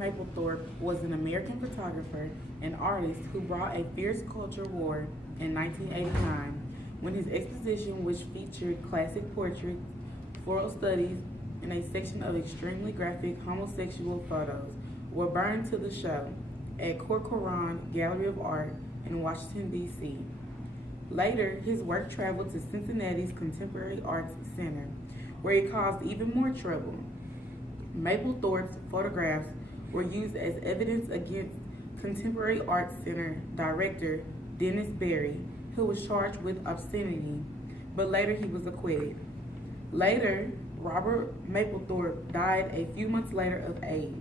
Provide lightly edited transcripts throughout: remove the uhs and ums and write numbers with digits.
Mapplethorpe was an American photographer and artist who brought a fierce culture war in 1989 when his exposition, which featured classic portraits, floral studies, and a section of extremely graphic homosexual photos, were burned to the show at Corcoran Gallery of Art in Washington, D.C. Later, his work traveled to Cincinnati's Contemporary Arts Center, where it caused even more trouble. Mapplethorpe's photographs were used as evidence against Contemporary Arts Center director Dennis Berry, who was charged with obscenity, but later he was acquitted. Later, Robert Mapplethorpe died a few months later of AIDS,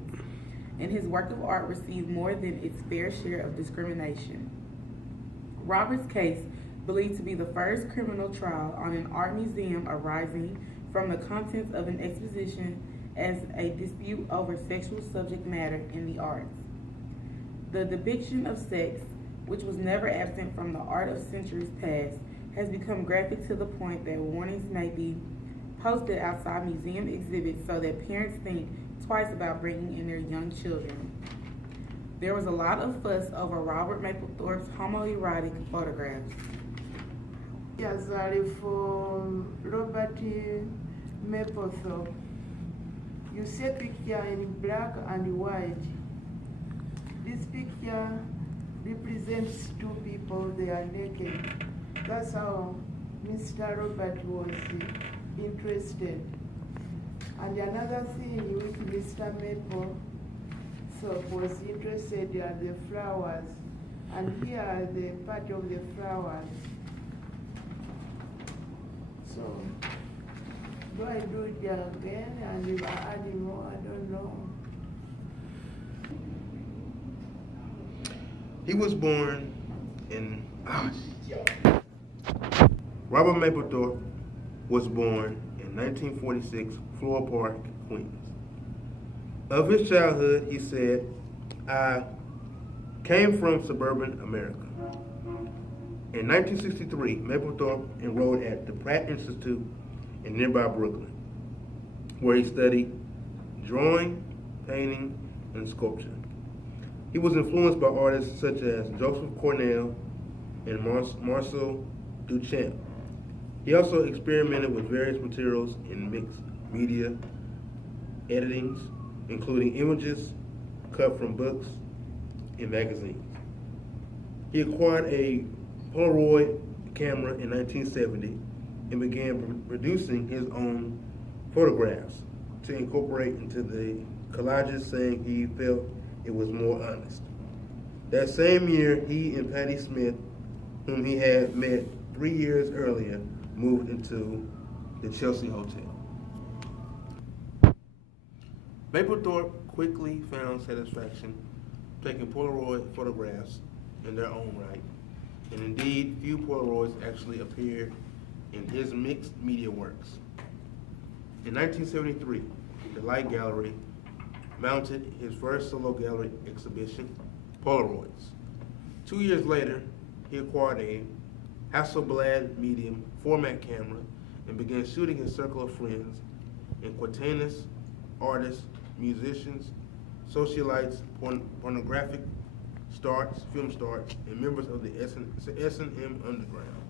and his work of art received more than its fair share of discrimination. Robert's case, believed to be the first criminal trial on an art museum arising from the contents of an exposition as a dispute over sexual subject matter in the arts. The depiction of sex, which was never absent from the art of centuries past, has become graphic to the point that warnings may be posted outside museum exhibits so that parents think twice about bringing in their young children. There was a lot of fuss over Robert Mapplethorpe's homoerotic photographs. Yazali for Robert Mapplethorpe. You see a picture in black and white. This picture represents two people, they are naked. That's how Mr. Robert was interested. And another thing which Mr. Mapplethorpe was interested in are the flowers. And here are the part of the flowers. So, do I do it again and if I add more? I don't know. He was born in Robert Mapplethorpe was born in 1946, Floral Park, Queens. Of his childhood, he said, "I came from suburban America." In 1963, Mapplethorpe enrolled at the Pratt Institute in nearby Brooklyn, where he studied drawing, painting, and sculpture. He was influenced by artists such as Joseph Cornell and Marcel Duchamp. He also experimented with various materials in mixed media editings, including images cut from books and magazines. He acquired a Polaroid camera in 1970 and began producing his own photographs to incorporate into the collages, saying he felt it was more honest. That same year, he and Patti Smith, whom he had met 3 years earlier, moved into the Chelsea Hotel. Mapplethorpe quickly found satisfaction taking Polaroid photographs in their own right, and indeed, few Polaroids actually appeared in his mixed media works. In 1973, the Light Gallery mounted his first solo gallery exhibition, Polaroids. 2 years later, he acquired a Hasselblad medium format camera and began shooting his circle of friends, Inquatanus, artists, musicians, socialites, pornographic stars, film stars, and members of the S&M underground.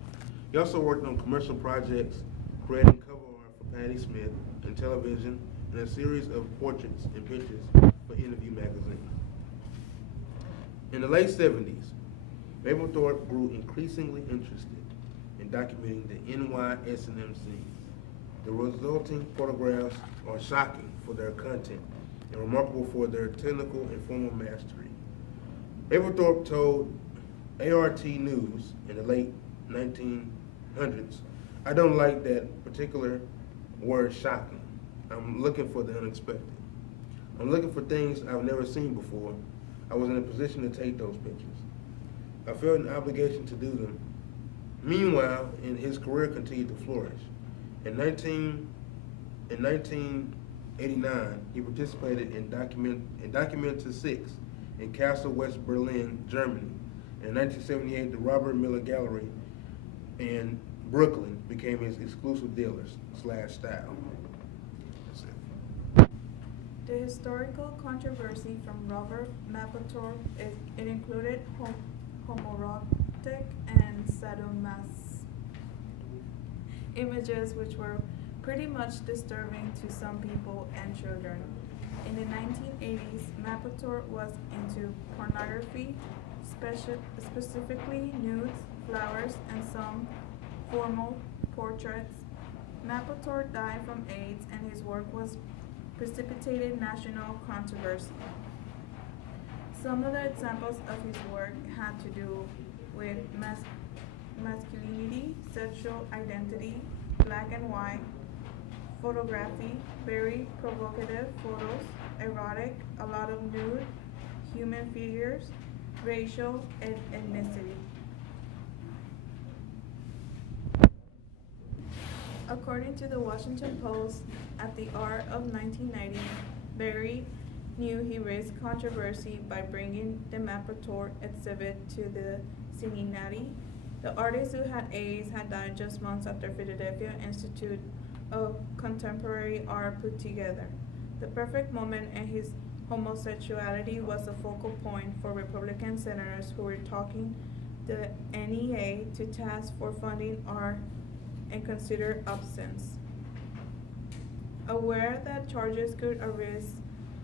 He also worked on commercial projects, creating cover art for Patti Smith and television, and a series of portraits and pictures for Interview magazine. In the late 70s, Mapplethorpe grew increasingly interested in documenting the NY S&M scene. The resulting photographs are shocking for their content and remarkable for their technical and formal mastery. Mapplethorpe told ART News in the late 1900s, "I don't like that particular word, shocking. I'm looking for the unexpected. I'm looking for things I've never seen before. I was in a position to take those pictures. I felt an obligation to do them." Meanwhile, his career continued to flourish. In 1989, he participated in Documenta 6 in Kassel, West Berlin, Germany. In 1978, the Robert Miller Gallery in Brooklyn became his exclusive dealers /style. That's it. The historical controversy from Robert Mapplethorpe it included homoerotic and sadomas images which were pretty much disturbing to some people and children. In the 1980s, Mapplethorpe was into pornography, specifically nudes, flowers, and some formal portraits. Mapplethorpe died from AIDS, and his work was precipitated national controversy. Some of the examples of his work had to do with masculinity, sexual identity, black and white, photography, very provocative photos, erotic, a lot of nude, human figures, racial, and ethnicity. According to the Washington Post, at the art of 1990, Barry knew he risked controversy by bringing the Mapplethorpe exhibit to the Cincinnati. The artist who had AIDS had died just months after Philadelphia Institute of Contemporary Art put together. The perfect moment, and his homosexuality was a focal point for Republican senators who were taking the NEA to task for funding art and considered absence. Aware that charges could arise,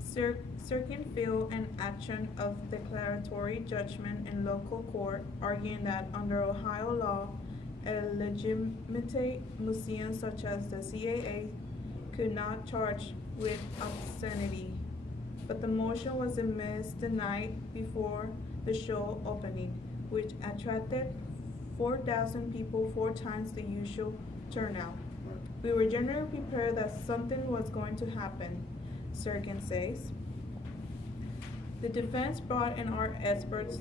Sirkin filed an action of declaratory judgment in local court, arguing that under Ohio law, a legitimate museum such as the CAA could not charge with obscenity. But the motion was dismissed the night before the show opening, which attracted 4,000 people, 4 times the usual turnout. We were generally prepared that something was going to happen, Sirkin says. The defense brought in art experts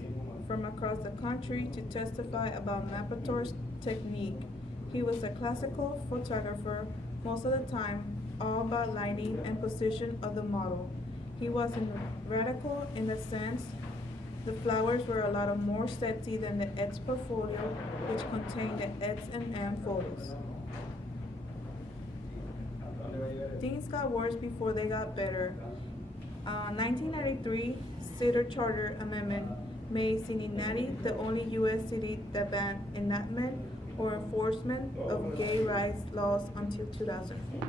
from across the country to testify about Mapplethorpe's technique. He was a classical photographer most of the time, all about lighting and position of the model. He wasn't radical in the sense the flowers were a lot more sexy than the X portfolio, which contained the X and M photos. Things got worse before they got better. 1993 City Charter Amendment made Cincinnati the only U.S. city that banned enactment or enforcement of gay rights laws until 2004.